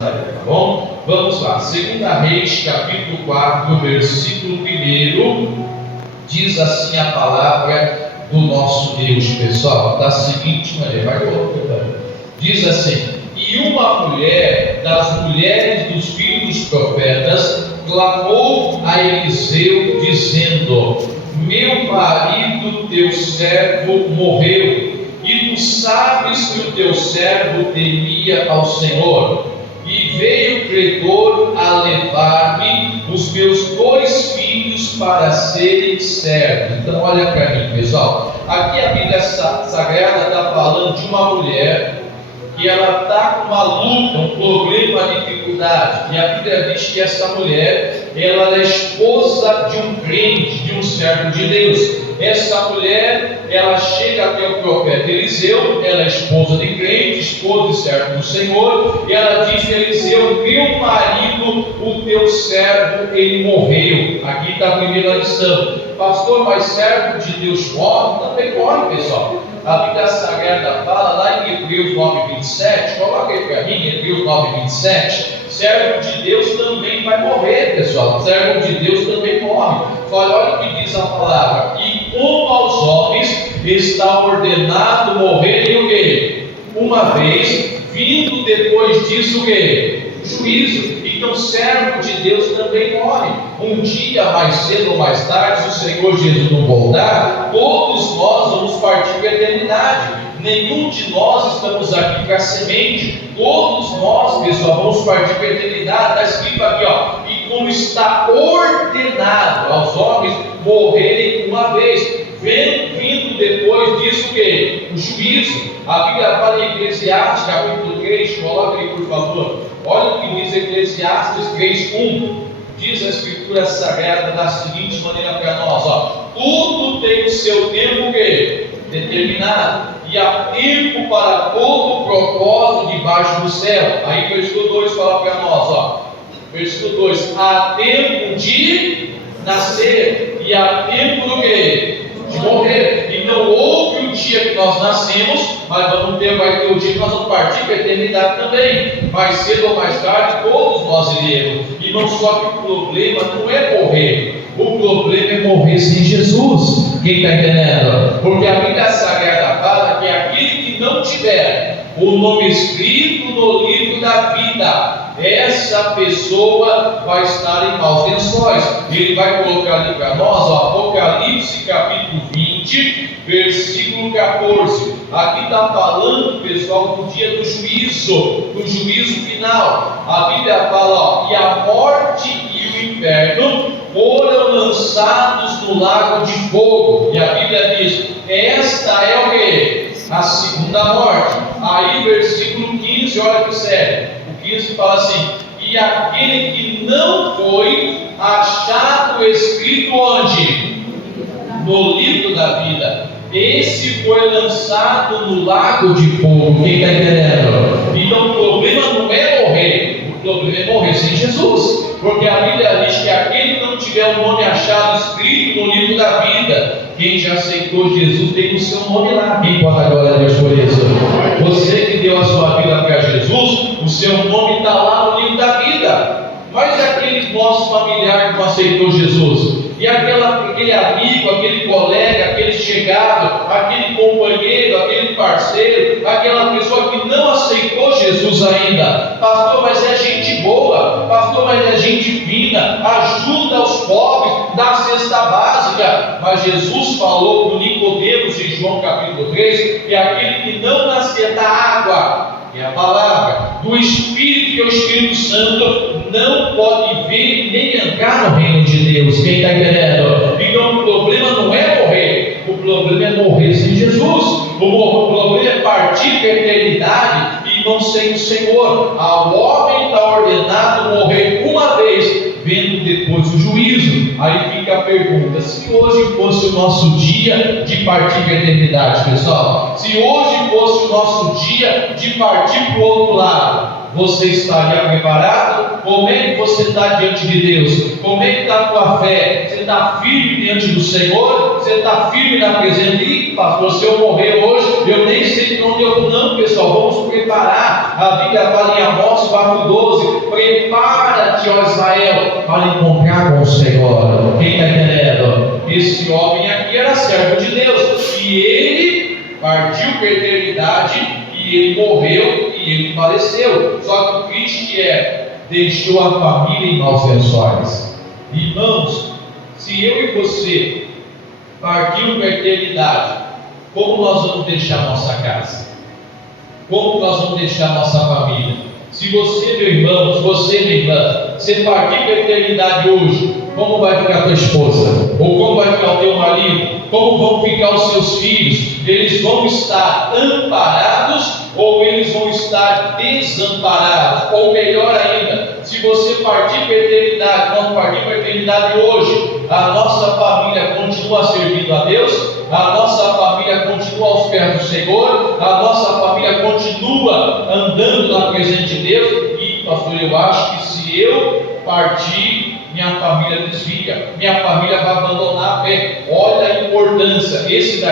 Tá bom? Vamos lá. 2 Reis, capítulo 4, versículo 1, diz assim a palavra do nosso Deus, pessoal, da seguinte maneira, vai colocando. Diz assim: e uma mulher das mulheres dos filhos dos profetas clamou a Eliseu, dizendo: meu marido, teu servo, morreu, e tu sabes que o teu servo temia ao Senhor. E veio o credor a levar-me os meus 2 filhos para serem servos. Então olha para mim, pessoal. Aqui a Bíblia Sagrada está falando de uma mulher que ela está com uma luta, um problema, uma dificuldade. E a Bíblia diz que essa mulher, ela é esposa de um crente, de um servo de Deus. Essa mulher, ela chega até o profeta Eliseu, ela é esposa de crente, esposa de servo do Senhor, e ela diz a Eliseu: meu marido, o teu servo, ele morreu. Aqui está a primeira lição. Pastor, mas servo de Deus morre? Também morre, pessoal. A Bíblia Sagrada fala lá em Hebreus 9:27, coloca aí para mim, Hebreus 9:27, servo de Deus também vai morrer, pessoal. Servo de Deus também morre. Olha o que diz a palavra: e como aos homens está ordenado morrerem o quê? Uma vez, vindo depois disso o quê? Juízo. Então, servo de Deus também morre. Um dia, mais cedo ou mais tarde, se o Senhor Jesus não voltar, todos nós vamos partir para a eternidade. Nenhum de nós estamos aqui para semente. Todos nós, pessoal, vamos partir para a eternidade. Está escrito aqui, ó: e como está ordenado aos homens morrerem uma vez, vindo depois disso o quê? O juízo. A Bíblia fala em Eclesiastes, capítulo 3, coloca aí por favor. Olha o que diz Eclesiastes 3:1. Diz a Escritura Sagrada da seguinte maneira para nós, ó: tudo tem o seu tempo quê? Determinado, e há tempo para todo propósito debaixo do céu. Aí versículo 2 fala para nós, ó, versículo 2: há tempo de nascer e há tempo do quê? De morrer. Então houve um dia que nós nascemos, mas vai ter o dia que nós vamos partir para a eternidade também. Mais cedo ou mais tarde, todos nós iremos. E não só que o problema não é morrer, o problema é morrer sem Jesus. Quem está entendendo? Porque a Bíblia Sagrada fala que aquele que não tiver o nome escrito no livro da vida, essa pessoa vai estar em maus lençóis. Ele vai colocar ali para nós, ó, Apocalipse capítulo 20, versículo 14. Aqui está falando, pessoal, do dia do juízo final. A Bíblia fala, ó: e a morte e o inferno foram lançados no lago de fogo. E a Bíblia diz: esta é o quê? A segunda morte. Aí versículo 15, olha que sério. O 15 fala assim: e aquele que não foi achado escrito onde? No livro da vida, esse foi lançado no lago de fogo. Quem está entendendo? Então o problema não é morrer, o problema é morrer sem Jesus. Porque a Bíblia diz que aquele que não tiver o nome achado escrito no livro da vida, quem já aceitou Jesus tem o seu nome lá. Quem pode dar glória a Deus por isso? Você que deu a sua vida para Jesus, o seu nome está lá no livro da vida. Mas aquele nosso familiar que não aceitou Jesus, e aquele amigo, aquele colega, aquele chegado, aquele companheiro, aquele parceiro, aquela pessoa que não aceitou Jesus ainda: pastor, mas é gente boa, pastor, mas é gente fina, ajuda os pobres, dá cesta básica. Mas Jesus falou para Nicodemos em João capítulo 3 que aquele que não nascer da água, que é a palavra, do Espírito, que é o Espírito Santo, não pode ver nem entrar no reino de Deus. Quem está entendendo? Então o problema não é morrer, o problema é morrer sem Jesus. O problema é partir para a eternidade e não sem o Senhor. Ao homem está ordenado morrer uma vez, vendo depois o juízo. Aí fica a pergunta: se hoje fosse o nosso dia de partir para a eternidade, pessoal, se hoje fosse o nosso dia de partir para o outro lado, você estaria preparado? Como é que você está diante de Deus? Como é que está a tua fé? Você está firme diante do Senhor? Você está firme na presença dele? Pastor, se eu morrer hoje, eu nem sei de onde eu vou. Não, pessoal, vamos preparar. A Bíblia fala em Amós 4:12 prepara-te, ó Israel, para encontrar com o Senhor. Quem está entendendo? Esse homem aqui era servo de Deus, e ele partiu para a eternidade, e ele morreu, e ele faleceu. Só que o triste deixou a família em maus lençóis. Irmãos, se eu e você partirmos para a eternidade, como nós vamos deixar nossa casa? Como nós vamos deixar nossa família? Se você, meu irmão, se você, minha irmã, você partir para a eternidade hoje, como vai ficar a tua esposa? Ou como vai ficar o teu marido? Como vão ficar os seus filhos? Eles vão estar amparados ou eles vão estar desamparados? Ou melhor ainda, se você partir para a eternidade, vamos partir para a eternidade hoje, a nossa família continua servindo a Deus? A nossa família continua aos pés do Senhor? A nossa família continua andando na presença de Deus? E, pastor, eu acho que se eu partir, minha família desvia, minha família vai abandonar a fé. Olha a importância. Esse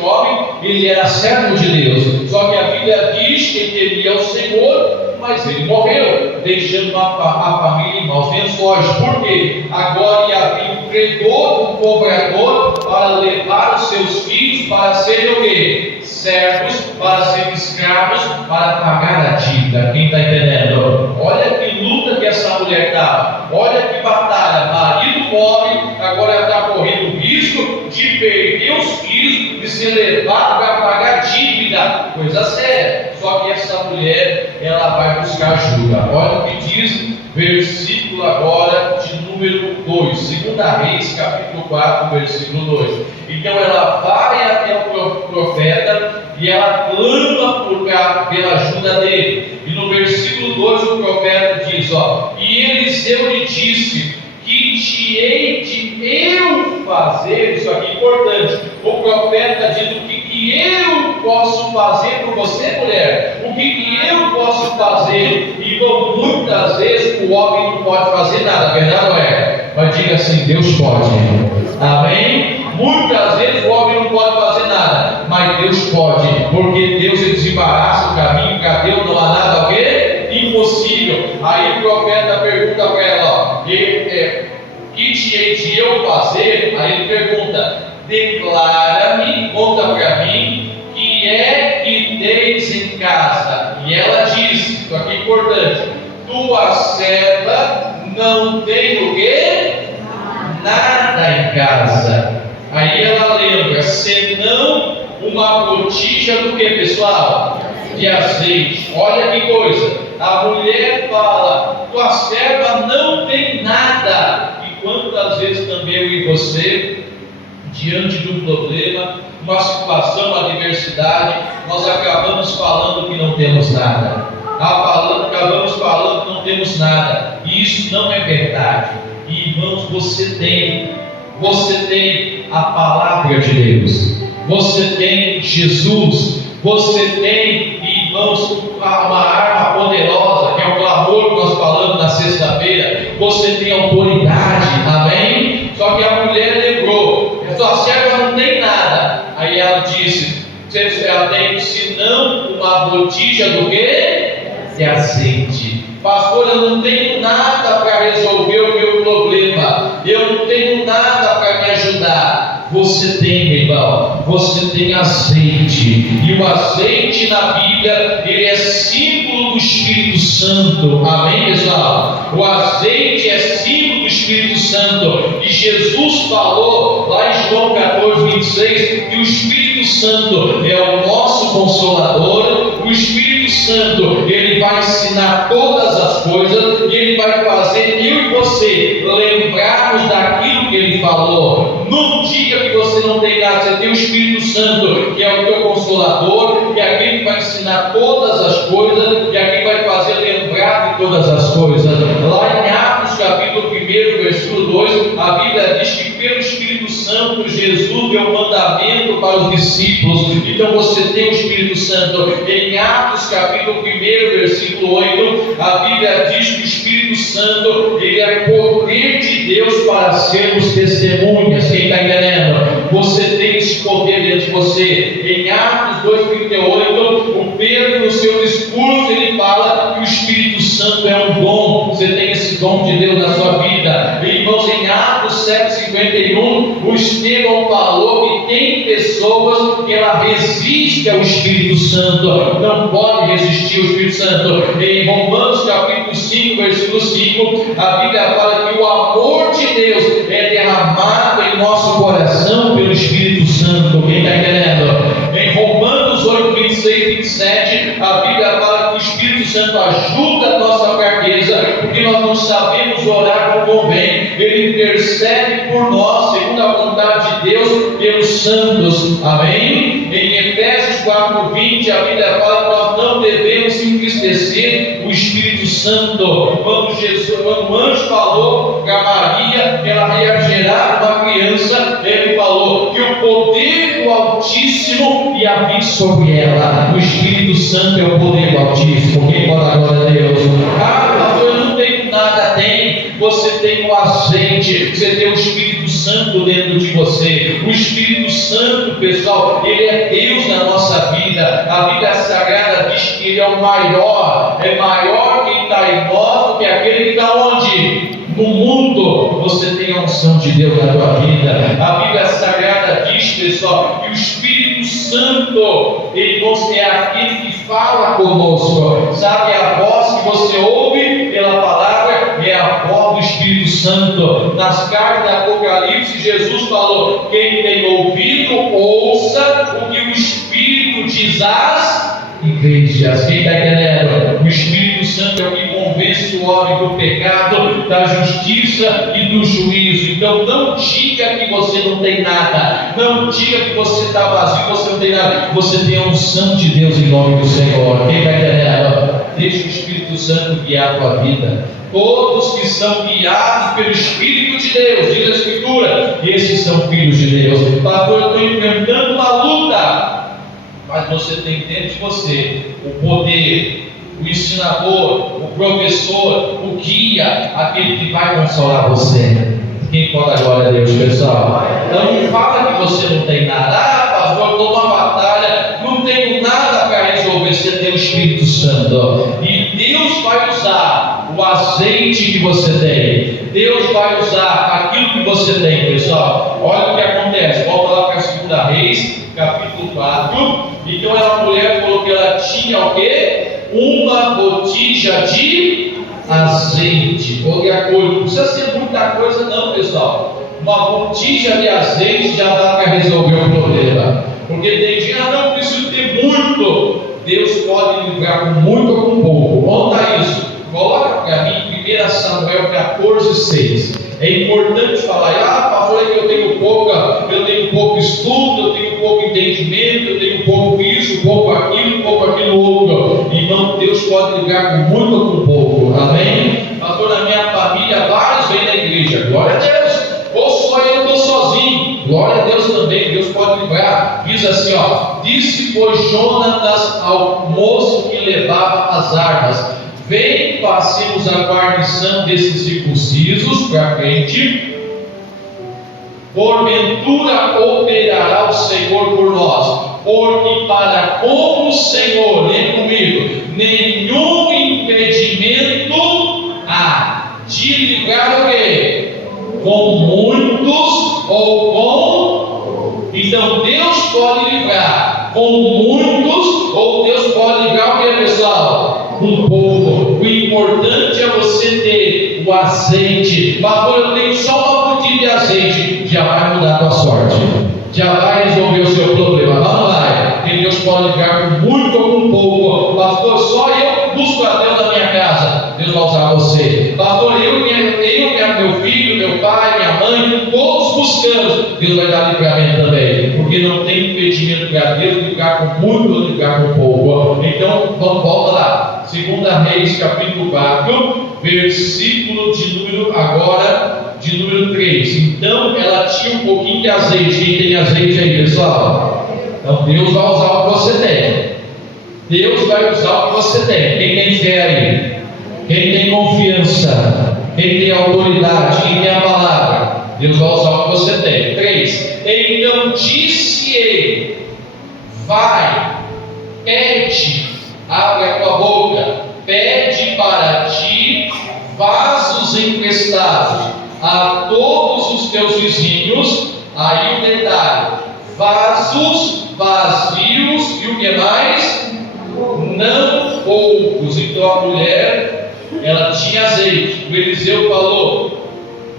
homem, ele era servo de Deus, só que a Bíblia diz que ele temia o Senhor, mas ele morreu, deixando a família em maus lençóis. Por quê? Agora ia vir um credor, um cobrador, para levar os seus filhos para serem o quê? Servos, para serem escravos, para pagar a dívida. Quem está entendendo? Olha que luta que essa mulher estava, olha que batalha. Marido morre, agora está correndo o risco de perder os filhos, de ser levado para pagar dívida, coisa séria. Só que essa mulher, ela vai buscar ajuda. Olha o que diz, versículo agora de número 2, 2 Reis, capítulo 4, versículo 2. Então ela vai até o profeta e ela clama pela ajuda dele. E no versículo 2 o profeta diz, e Eliseu lhe disse, que te hei de eu fazer? Isso aqui é importante. O profeta diz, o que eu posso fazer por você, mulher? O que eu posso fazer? E muitas vezes o homem não pode fazer nada, verdade ou é? Mas diga assim, Deus pode. Amém? Muitas vezes o homem não pode fazer nada, mas Deus pode, porque Deus desembaraça o caminho. Para Deus não há nada o quê? Impossível. Aí o profeta pergunta para ela, que te hei de eu fazer? Aí ele pergunta, declara-me, conta para mim, que é que tens em casa? E ela diz, isso aqui é importante, tua serva não tem o quê? Nada em casa. Aí ela lembra, senão uma botija do que, pessoal? De azeite. Olha que coisa, a mulher fala, tua serva não tem nada. E quantas vezes também eu e você, diante de um problema, uma situação, uma adversidade, nós acabamos falando que não temos nada, acabamos falando que não temos nada, e isso não é verdade. E, irmãos, você tem a palavra de Deus, você tem Jesus, você tem, irmãos, uma arma poderosa, que é o clamor que nós falamos na sexta-feira. Você tem autoridade, amém? Só que a mulher lembrou, a sua serva não tem nada. Aí ela disse, ela tem senão uma botija do quê? De azeite. Pastor, eu não tenho nada para resolver o meu problema, eu não tenho nada para me ajudar. Você tem, meu irmão, você tem azeite, e o azeite na Bíblia, ele é símbolo do Espírito Santo, amém, pessoal? O azeite é símbolo do Espírito Santo, e Jesus falou lá em João 14, 26, que o Espírito Santo é o nosso Consolador. O Espírito Santo, ele vai ensinar todas as coisas, e ele vai fazer eu e você lembrarmos daquilo que ele falou. Não diga que você não tem nada, você tem o Espírito Santo, que é o teu Consolador, que é aquele que vai ensinar todas as coisas, que é aquele que vai fazer lembrar de todas as coisas. Lá em Atos capítulo 1, versículo 2, a Bíblia diz que pelo Espírito Santo Jesus deu mandamento para os discípulos. Então você tem o Espírito Santo. Em Atos capítulo 1, versículo 8, a Bíblia diz que o Espírito Santo, ele é poder de Deus para sermos testemunhas. Quem está entendendo? Você tem esse poder dentro de você. Em Atos 2,38, o Pedro, no seu discurso, ele fala que o Espírito Santo é um dom. Você ela resiste ao Espírito Santo, não pode resistir ao Espírito Santo. Em Romanos capítulo 5, versículo 5, a Bíblia fala que o amor de Deus é derramado em nosso coração pelo Espírito Santo. Quem está entendendo? Em Romanos 8, 26 e 27, a Bíblia fala que o Espírito Santo ajuda a nossa fraqueza, porque nós não sabemos orar como convém. Ele intercede por nós, segundo a vontade de Deus, pelos santos. Amém? Em Efésios 4, 20, a Bíblia fala que nós não devemos entristecer o Espírito Santo. Quando o anjo falou que a Maria ela ia gerar uma criança, ele falou que o poder do Altíssimo ia vir sobre ela. O Espírito Santo é o poder do Altíssimo. Quem pode dar glória a Deus? Pastor, eu não tenho nada. Tem. Você tem o azeite, você tem o Espírito Santo dentro de você. O Espírito Santo, pessoal, ele é Deus na nossa vida. A Bíblia Sagrada diz que ele é o maior. É maior quem está em nós do que aquele que está onde? No mundo. Você tem a unção de Deus na tua vida. A Bíblia Sagrada diz, pessoal, que o Espírito Santo, ele é aquele que fala conosco. Sabe, a voz que você ouve pela palavra é a voz do Espírito Santo. Nas cartas de Apocalipse, Jesus falou: quem tem ouvido, ouça o que o Espírito diz às igrejas. Quem está entendendo? O Espírito Santo é o que convence o homem do pecado, da justiça e do juízo. Então não diga que você não tem nada, não diga que você está vazio, que você não tem nada. Você tem a unção de Deus em nome do Senhor. Quem está entendendo? Deixa o Espírito Santo guiar a tua vida. Todos que são guiados pelo Espírito de Deus, diz a Escritura, esses são filhos de Deus. Pastor, eu estou enfrentando uma luta, mas você tem dentro de você o poder, o ensinador, o professor, o guia, aquele que vai consolar você. Quem pode dar glória a Deus, pessoal? Então não fala que você não tem nada. Pastor, eu estou numa batalha, não tenho nada para resolver. Você tem o Espírito Santo, e Deus vai usar o azeite que você tem. Deus vai usar aquilo que você tem, pessoal. Olha o que acontece. Volta lá para a 2 Reis, capítulo 4. Então a mulher falou que ela tinha o quê? Uma botija de azeite. Qualquer coisa, não precisa ser muita coisa não, pessoal. Uma botija de azeite já dá para resolver o problema. Porque tem gente, não preciso ter muito. Deus pode livrar com muito ou com pouco. Conta isso. Coloca para mim 1 Samuel 14:6. É importante falar, pastor, é que eu tenho pouco estudo, eu tenho pouco entendimento, eu tenho pouco isso, pouco aquilo outro. Irmão, Deus pode ligar com muito ou com pouco. Amém? Pastor, na minha família, vários vêm na igreja. Glória a Deus. Ou só eu estou sozinho. Glória a Deus também. Deus pode livrar. Diz assim, disse, pois, Jonatas ao moço que levava as armas: vem, passemos a guarnição desses circuncisos para frente. Porventura operará o Senhor por nós, porque para com o Senhor, nem comigo, nenhum impedimento há de ligar o quê? Com muitos ou com... Então Deus pode livrar com muitos, ou Deus pode livrar o que, pessoal? Com pouco. O importante é você ter o azeite. Pastor, eu tenho só uma botija de azeite. Já vai mudar a tua sorte, já vai resolver o seu problema. Não vai, porque Deus pode livrar com muito ou com pouco. Pastor, só eu busco a Deus na minha casa, Deus vai usar você. Pastor, eu meu filho, meu pai, minha mãe, todos buscamos, Deus vai dar livramento também, porque não tem impedimento para Deus ligar com muito ou ligar com pouco. Então vamos, volta lá, 2 Reis capítulo 4, versículo de número 3. Então ela tinha um pouquinho de azeite. Quem tem azeite aí, pessoal? Então Deus vai usar o que você tem. Deus vai usar o que você tem. Quem tem fé aí? Quem tem confiança? Quem tem autoridade? Quem tem a palavra? Deus vai usar o que você tem. 3. Então disse ele: vai, pede, abre a tua boca, pede para ti vasos emprestados a todos os teus vizinhos. Aí o detalhe: vasos vazios, e o que mais? Não poucos. Então a mulher, ela tinha azeite. O Eliseu falou: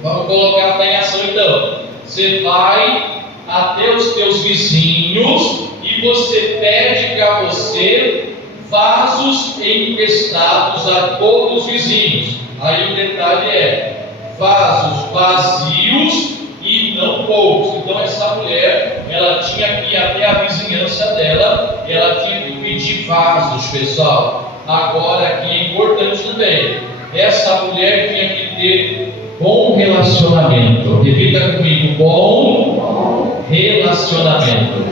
vamos colocar a em ação então. Você vai até os teus vizinhos e você pede para você vasos emprestados a todos os vizinhos. Aí o detalhe é: vasos vazios e não poucos. Então essa mulher, ela tinha que ir até a vizinhança dela, ela tinha que pedir vasos, pessoal. Agora aqui é importante também, essa mulher tinha que ter bom relacionamento. Repita comigo: bom relacionamento.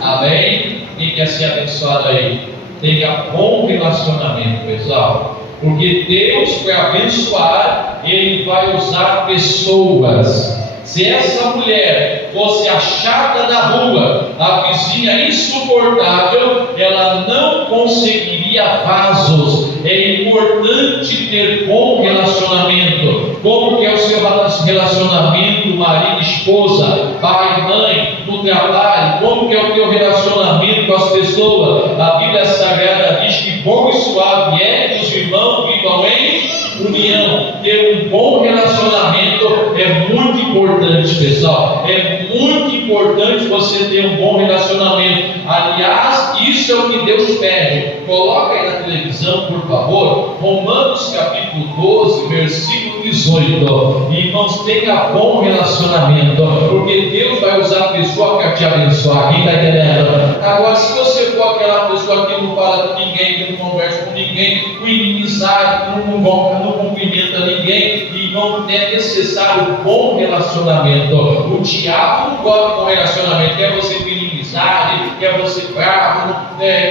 Amém? Quem quer ser abençoado aí? Tenha bom relacionamento, pessoal. Porque Deus, para abençoar, Ele vai usar pessoas. Se essa mulher fosse a chata da rua, a vizinha insuportável, ela não conseguiria vasos. É importante ter bom relacionamento. Como que é o seu relacionamento marido, esposa, pai, mãe, no trabalho? Como que é o teu relacionamento com as pessoas? A Bíblia Sagrada diz que bom e suave é que os irmãos vivam em união. Ter um bom relacionamento é muito importante, pessoal. É muito importante você ter um bom relacionamento. Aliás, isso é o que Deus pede. Coloca aí na televisão, por favor, Romanos capítulo 12, versículo 18. Irmãos, tenha bom relacionamento, porque Deus vai usar a pessoa para te abençoar. Quem está entendendo? Agora, se você for aquela pessoa que não fala com ninguém, que não conversa com ninguém, com inimizade, que não cumprimenta ninguém, irmão, é necessário bom relacionamento. O diabo não gosta de bom relacionamento, quer você com inimizade, quer você bravo,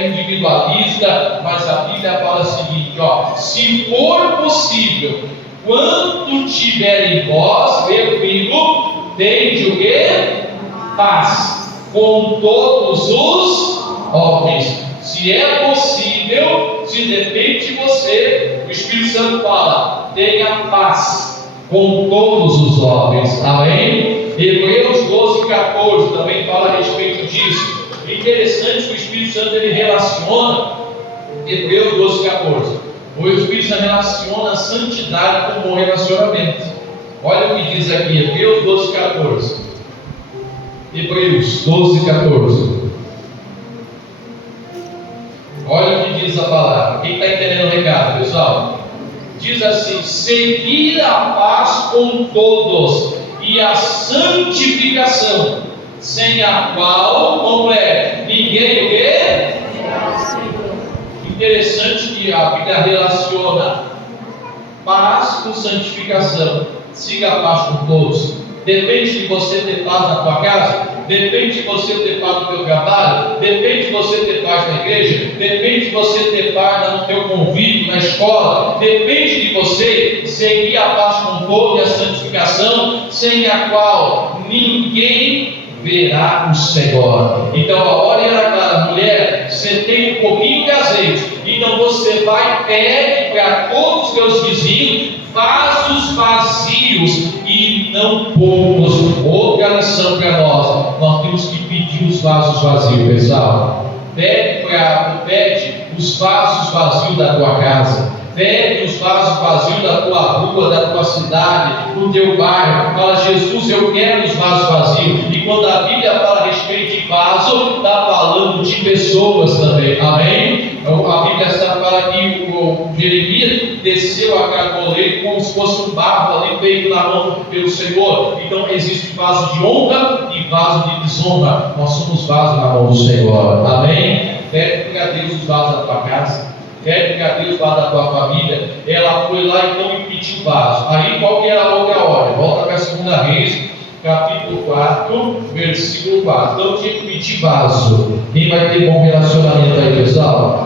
individualista, mas a Bíblia fala o seguinte: se for possível, quando tiver em vós, comigo, tende o que? Paz com todos os homens. Se é possível, se depende de você, o Espírito Santo fala: tenha paz com todos os homens. Amém? Hebreus 12:14 também fala a respeito disso. É interessante que o Espírito Santo ele relaciona Hebreus 12:14. O Espírito Santo relaciona a santidade com o bom relacionamento. Olha o que diz aqui, Hebreus 12:14. Hebreus 12:14. Olha o que diz a palavra. Quem está entendendo o recado, pessoal? Diz assim: seguir a paz com todos e a santificação, sem a qual, como é? Ninguém o quê? Interessante que a Bíblia relaciona paz com santificação. Siga a paz com todos. Depende de você ter paz na tua casa, depende de você ter paz no teu trabalho, depende de você ter paz na igreja, depende de você ter paz no teu convívio, na escola, depende de você seguir a paz com todos e a santificação, sem a qual ninguém verá o Senhor. Então a hora era clara: mulher, você tem um pouquinho de azeite, então você vai, pede para todos os teus vizinhos vasos vazios e não poucos. Outra lição para nós temos que pedir os vasos vazios, pessoal. Pede os vasos vazios da tua casa, pede os vasos vazios da tua rua, da tua cidade, do teu bairro. Fala: Jesus, eu quero os vasos vazios. E quando a Bíblia fala a respeito de vaso, está falando de pessoas também. Amém? Então, a Bíblia fala que o Jeremias desceu a carboleiro como se fosse um barro ali feito na mão pelo Senhor. Então existe vaso de honra e vaso de desonra. Nós somos vasos na mão do Senhor. Amém? Pede para Deus os vasos da tua casa, pede para Deus os vasos da tua família. Ela foi lá então e pediu vaso. Aí qual que era a outra hora? Volta para a 2 Reis, capítulo 4, versículo 4. Então tinha que pedir vaso. Quem vai ter bom relacionamento aí, pessoal?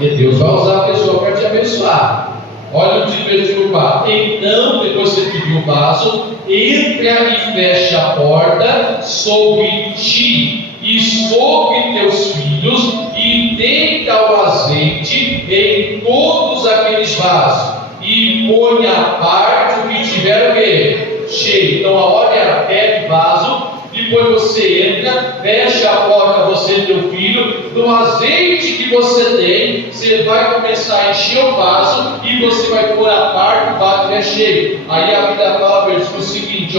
E Deus vai usar a pessoa para te abençoar. Olha o versículo 4. Então, depois você pediu o vaso, entra e fecha a porta sobre ti e sobre teus filhos, e deita o azeite em todos aqueles vasos, e põe à parte o que tiver o quê? Cheio. Então a hora era: pede vaso, depois você entra, fecha feche a porta, você e teu filho, do azeite que você tem, você vai começar a encher o vaso e você vai pôr a parte, o vaso é cheio. Aí a Bíblia fala, versículo seguinte,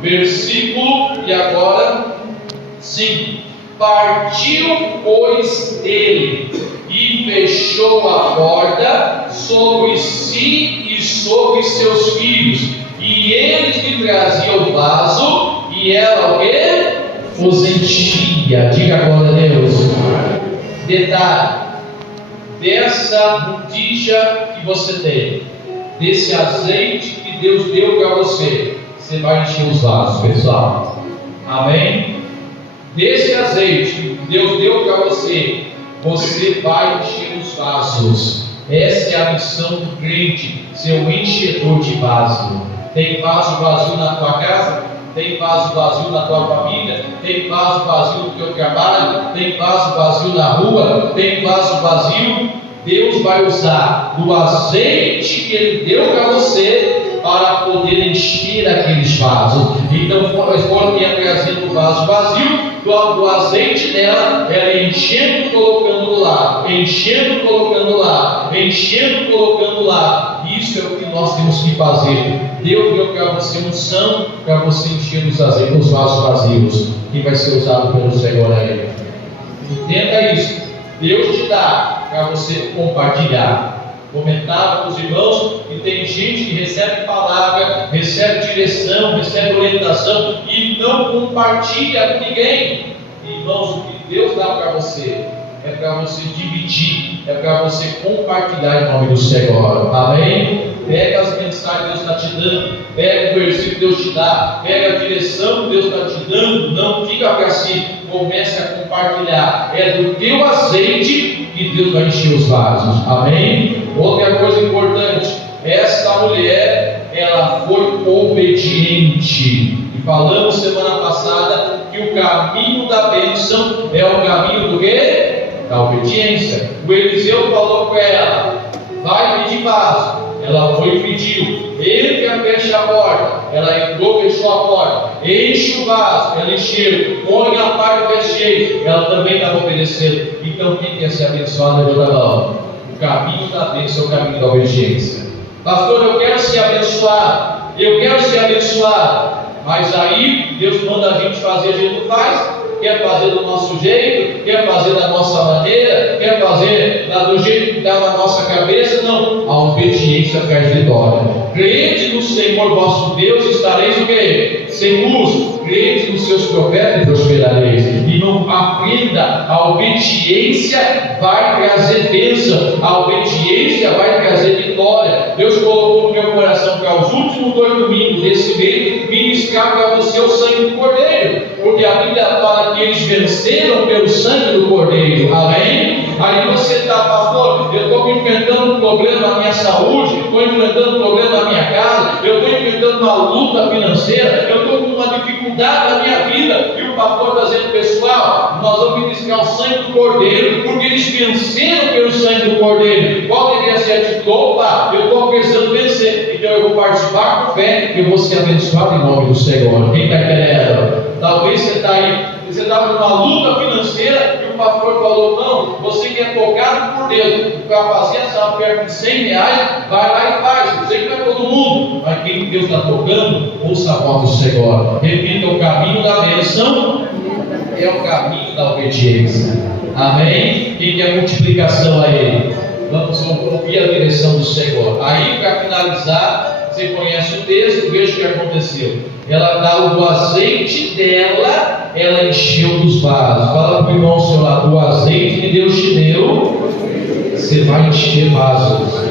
versículo, e agora, 5. Partiu, pois, ele, e fechou a porta sobre si e sobre seus filhos, e eles lhe traziam o vaso, e ela o quê? Os enchia. Diga glória a Deus. Detalhe: dessa botija que você tem, desse azeite que Deus deu para você, você vai encher os vasos, pessoal. Amém? Desse azeite que Deus deu para você, você vai encher os vasos. Essa é a missão do crente, ser um enchedor de vaso. Tem vaso vazio na tua casa? Tem vaso vazio na tua família? Tem vaso vazio no teu trabalho? Tem vaso vazio na rua? Tem vaso vazio? Deus vai usar do azeite que Ele deu para você para poder encher aqueles vasos. Então, quando vinha trazendo o vaso vazio, do azeite dela, ela enchendo, colocando lá, enchendo, colocando lá, enchendo, colocando lá. Isso é o que nós temos que fazer. Deus deu para você unção, para você encher os vasos vazios, que vai ser usado pelo Senhor aí. Entenda isso. Deus te dá para você compartilhar. Comentava com os irmãos, e tem gente que recebe palavra, recebe direção, recebe orientação e não compartilha com ninguém. Irmãos, o que Deus dá para você é para você dividir, é para você compartilhar em nome do Senhor. Amém? Pega as mensagens que Deus está te dando, pega o versículo que Deus te dá, pega a direção que Deus está te dando, não fica para si, comece a compartilhar. É do teu azeite que Deus vai encher os vasos. Amém? Outra coisa importante, esta mulher, ela foi obediente. E falamos semana passada que o caminho da bênção é o caminho do quê? Da obediência. O Eliseu falou para ela: vai pedir vaso. Ela foi e pediu. Entra, fecha a porta. Ela entrou, fechou a porta. Enche o vaso, ela encheu. Põe a parte que é cheia. Ela também estava obedecendo. Então, quem quer ser abençoado, levanta a mão. O caminho da bênção é o caminho da obediência. Pastor, eu quero ser abençoado. Eu quero ser abençoado. Mas aí Deus manda a gente fazer, a gente não faz. Quer fazer do nosso jeito, quer fazer da nossa maneira, quer fazer do jeito que está na nossa cabeça. Não, a obediência traz vitória. Crede no Senhor vosso Deus, estareis o quê? Sem luz. Crede nos seus profetas e prosperareis. E não aprenda, a obediência vai trazer bênção, a obediência vai trazer vitória. Deus colocou no meu coração para os últimos 2 domingos desse mês ministrar para você o sangue do Cordeiro, porque a Bíblia fala que eles venceram pelo sangue do Cordeiro. Amém? Aí você está, pastor, eu estou enfrentando um problema na minha saúde, estou enfrentando um problema na minha casa, eu estou enfrentando uma luta financeira, eu estou com uma dificuldade na minha vida, e o pastor está dizendo: pessoal, nós vamos ministrar o sangue do Cordeiro, porque eles venceram pelo sangue do Cordeiro. Qual deveria ser a atitude? Opa, eu estou precisando vencer, então eu vou participar com fé, eu vou ser abençoado em nome do Senhor. Quem está entendendo? Talvez você está aí, você estava numa luta financeira e o pastor falou: não, você que é tocado por Deus para fazer essa oferta de 100 reais, vai lá e faz. Eu sei que não é todo mundo, mas quem Deus está tocando, ouça a voz do Senhor. Repita: o caminho da bênção é o caminho da obediência. Amém? Quem quer multiplicação a Ele? Vamos ouvir a direção do Senhor. Aí, para finalizar, você conhece o texto, veja o que aconteceu. Ela dá o azeite dela, ela encheu dos vasos. Fala para o irmão ao seu lado: o azeite que Deus te deu, você vai encher vasos.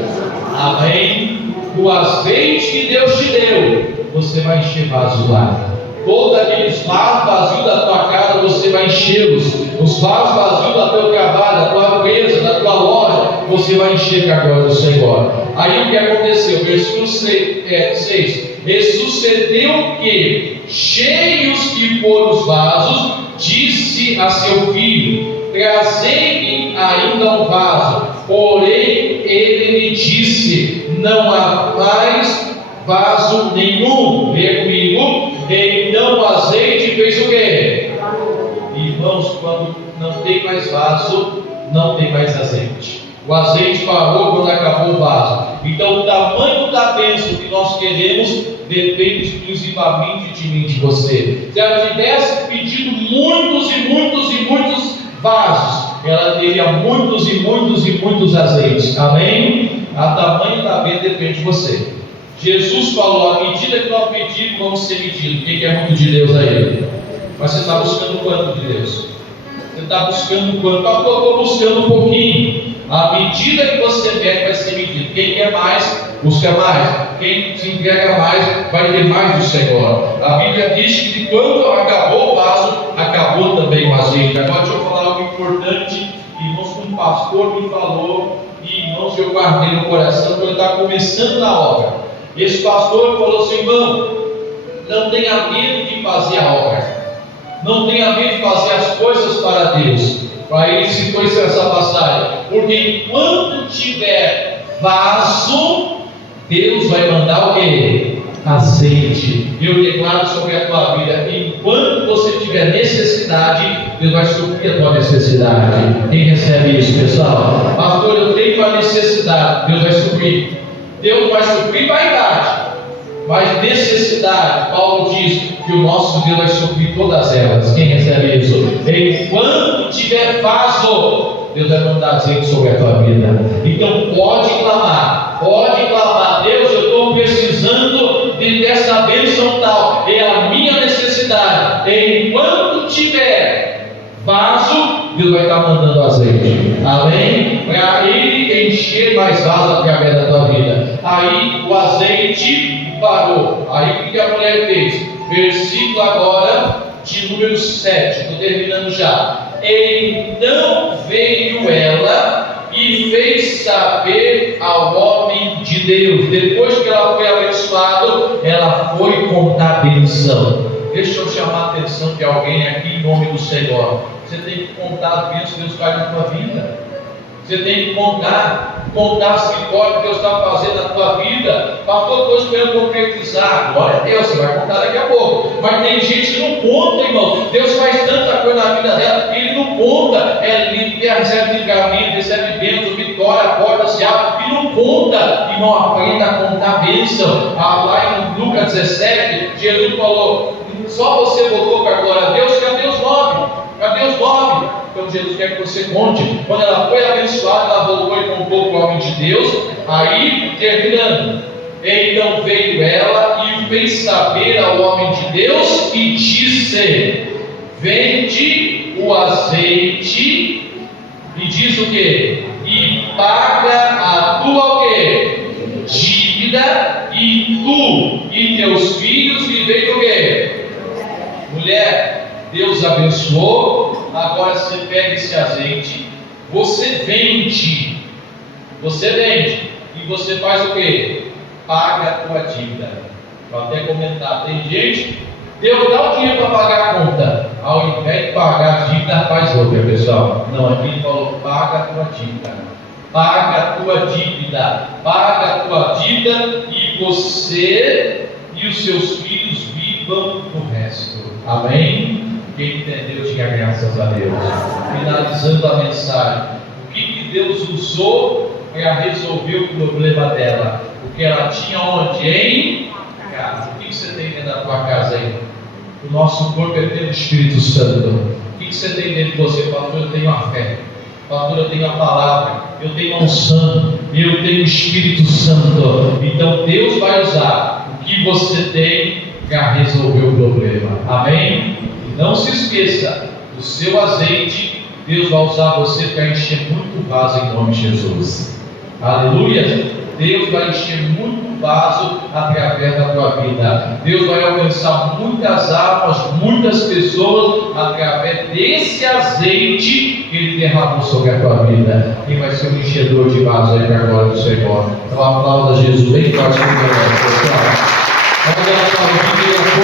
Amém? O azeite que Deus te deu, você vai encher vasos lá. Todos aqueles vasos vazios da tua casa, você vai enchê-los. Os vasos vazios da tua trabalho, da tua empresa, da tua loja, você vai encher com a glória do Senhor. Aí o que aconteceu? Versículo 6. E sucedeu que, cheios que foram os vasos, disse a seu filho: trazei-me ainda um vaso. Porém ele lhe disse: não há mais vaso nenhum. Vê comigo. Então o azeite fez o quê? E irmãos, quando não tem mais vaso, não tem mais azeite. O azeite parou quando acabou o vaso. Então o tamanho da bênção que nós queremos depende exclusivamente de mim e de você. Se ela tivesse pedido muitos e muitos e muitos vasos, ela teria muitos e muitos e muitos azeites. Amém? O tamanho da bênção depende de você. Jesus falou: à medida que nós pedimos, vamos ser medidos. Quem quer muito de Deus aí? Mas você está buscando quanto de Deus? Você está buscando quanto? Eu estou buscando um pouquinho. À medida que você pede, vai ser medido. Quem quer mais, busca mais. Quem se entrega mais, vai ter mais do Senhor. A Bíblia diz que quando acabou o vaso, acabou também o azeite. Agora deixa eu falar algo importante. Irmãos, um pastor me falou, e irmãos, eu guardei no coração, quando eu estava começando na obra. Esse pastor falou assim: irmão, não tenha medo de fazer a obra. Não tenha medo de fazer as coisas para Deus. Para ele citou essa passagem: porque enquanto tiver vaso, Deus vai mandar o quê? Azeite. Eu declaro sobre a tua vida: enquanto você tiver necessidade, Deus vai suprir a tua necessidade. Quem recebe isso, pessoal? Pastor, eu tenho uma necessidade, Deus vai suprir. Deus vai suprir vaidade, mas necessidade, Paulo diz que o nosso Deus vai suprir todas elas. Quem recebe isso? Enquanto tiver vaso, Deus vai mandar azeite sobre a tua vida. Então pode clamar, Deus, eu estou precisando dessa bênção tal, é a minha necessidade. Enquanto tiver vaso, Deus vai estar mandando azeite. Amém? Para ele encher mais vaso através da tua vida. Aí o azeite parou. Aí o que a mulher fez? Versículo agora de número 7. Estou terminando já. Então veio ela e fez saber ao homem de Deus. Depois que ela foi abençoada, ela foi contar a benção. Deixa eu chamar a atenção de alguém aqui em nome do Senhor. Você tem que contar as bênçãos que Deus faz na tua vida. Você tem que contar as vitórias que Deus está fazendo na tua vida. Pastor, estou esperando concretizar. Glória a Deus, você vai contar daqui a pouco. Mas tem gente que não conta, irmão. Deus faz tanta coisa na vida dela, ele não conta. Ele recebe livramento, recebe bênção, vitória, a porta se abre, e não conta. Irmão, aprenda a contar a bênção. Lá em Lucas 17, Jesus falou: só você voltou para a glória a Deus, cadê os 9? Cadê os 9? Então Jesus quer que você conte. Quando ela foi abençoada, ela voltou e contou para o homem de Deus. Aí, terminando, então veio ela e fez saber ao homem de Deus e disse: vende o azeite e diz o quê? E paga a tua o quê? Dívida, e tu e teus filhos vivei do quê? Mulher, Deus abençoou. Agora você pega esse azeite, você vende e você faz o quê? Paga a tua dívida. Vou até comentar, tem gente, Deus dá o dinheiro para pagar a conta, ao invés de pagar a dívida, faz outra, pessoal. Não, aqui ele falou: paga a tua dívida, paga a tua dívida, paga a tua dívida, e você e os seus filhos vivam o resto. Amém? Quem entendeu, diga graças a Deus. Finalizando a mensagem, o que Deus usou para resolver o problema dela? Porque ela tinha onde? Em casa. O que você tem dentro da tua casa aí? O nosso corpo é pelo Espírito Santo. O que você tem dentro de você? Pastor, eu tenho a fé. Pastor, eu tenho a palavra. Eu tenho a unção. Eu tenho o Espírito Santo. Então Deus vai usar o que você tem para resolver o problema. Amém? Não se esqueça, o seu azeite, Deus vai usar você para encher muito vaso em nome de Jesus. Aleluia! Deus vai encher muito vaso através da tua vida. Deus vai alcançar muitas almas, muitas pessoas através desse azeite que Ele derramou sobre a tua vida. Quem vai ser um enchedor de vaso aí para a glória do Senhor? Então aplauda Jesus bem forte. Vamos dar uma